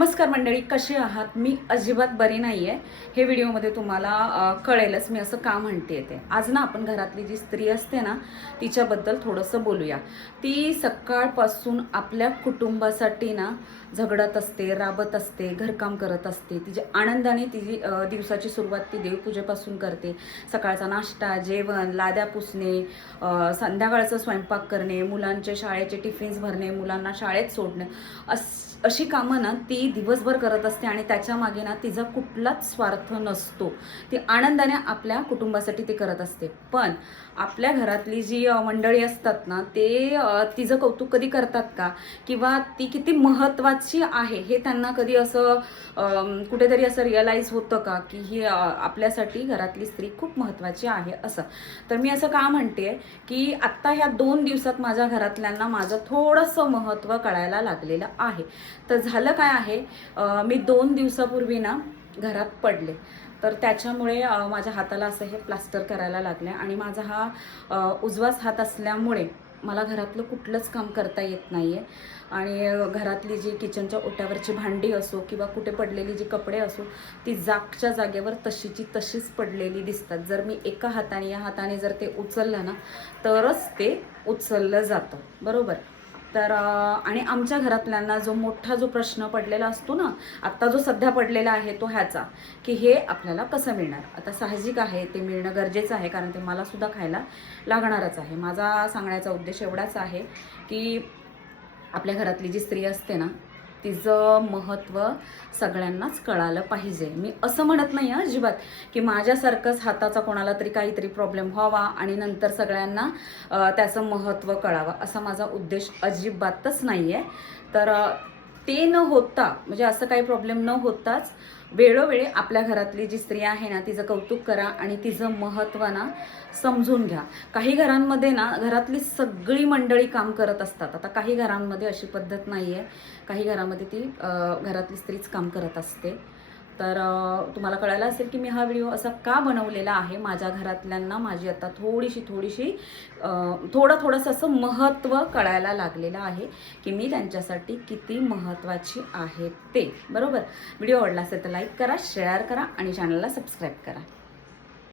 नमस्कार मंडळी, कसे आहात? मी अजिबात बरी नाही आहे. हे व्हिडिओमध्ये तुम्हाला कळेलच मी असं का म्हणते ते. आज ना आपण घरातली जी स्त्री असते ना तिच्याबद्दल थोडंसं बोलूया. ती सकाळपासून आपल्या कुटुंबासाठी ना झगडत असते, राबत असते, घरकाम करत असते. तिच्या आनंदाने तिची दिवसाची सुरुवात ती देवपूजेपासून करते. सकाळचा नाश्ता, जेवण, लाद्या पुसणे, संध्याकाळचा स्वयंपाक करणे, मुलांचे शाळेचे टिफिन्स भरणे, मुलांना शाळेत सोडणे, अशी कामं ना ती दिवसभर करत असते आणि त्याच्या मागे ना तिचा कुठलाच स्वार्थ नसतो. ती आनंदाने आपल्या कुटुंबासाठी ती करत असते. पण आपल्या घरातली जी मंडळी असतात ना ते तिचं कौतुक कधी करतात का? किंवा ती किती महत्त्वाची आहे हे त्यांना कधी असं कुठेतरी असं रिअलाईज होतं का की ही आपल्यासाठी घरातली स्त्री खूप महत्त्वाची आहे असं. तर मी असं का म्हणते की आत्ता ह्या 2 दिवसात माझ्या घरातल्यांना माझं थोडंसं महत्त्व कळायला लागलेलं आहे. तर झालं काय आहे, मी 2 दिवसापूर्वी ना घरात पडले. तर त्याच्यामुळे माझ्या हाताला असं हे प्लास्टर करायला लागले आणि माझा हा उजवाच हात असल्यामुळे मला घरातलं कुठलंच काम करता येत नाही आहे. आणि घरातली जी किचनच्या ओट्यावरची भांडी असो किंवा कुठे पडलेली जी कपडे असो ती जागच्या जागेवर तशीची तशीच पडलेली दिसतात. जर मी एका हाताने या हाताने जर ते उचललं ना तरच ते उचललं जातं, बरोबर. तर आणि आमच्या घरातल्यांना जो प्रश्न पडलेला असतो ना आत्ता जो सध्या पडलेला आहे तो ह्याचा की हे आपल्याला कसं मिळणार. आता साहजिक आहे ते मिळणं गरजेचं आहे कारण ते मला सुद्धा खायला लागणारच आहे. माझा सांगण्याचा उद्देश एवढाच आहे की आपल्या घरातली जी स्त्री असते ना तिचं महत्त्व सगळ्यांनाच कळालं पाहिजे. मी असं म्हणत नाही अजिबात की माझ्यासारखंच हाताचा कोणाला तरी काहीतरी प्रॉब्लेम व्हावा आणि नंतर सगळ्यांना त्याचं महत्त्व कळावं असा माझा उद्देश अजिबातच नाही आहे. तर ते न होता म्हणजे असं काही प्रॉब्लेम न होताच वेळोवेळी आपल्या घरातली जी स्त्री आहे ना तिचं कौतुक करा आणि तिचं महत्त्व ना समजून घ्या. काही घरांमध्ये ना घरातली सगळी मंडळी काम करत असतात. आता काही घरांमध्ये अशी पद्धत नाही आहे. काही घरामध्ये ती घरातली स्त्रीच काम करत असते. तर तुम्हाला कळायला असेल की मी हा व्हिडिओ असा का बनवलेला आहे. माझ्या घरातल्यांना माझी आता थोडीशी थोडंसं असं महत्त्व कळायला लागलेलं आहे की मी त्यांच्यासाठी किती महत्त्वाची आहे ते, बरोबर. व्हिडिओ आवडला असेल तर लाईक करा, शेअर करा आणि चॅनलला सबस्क्राईब करा.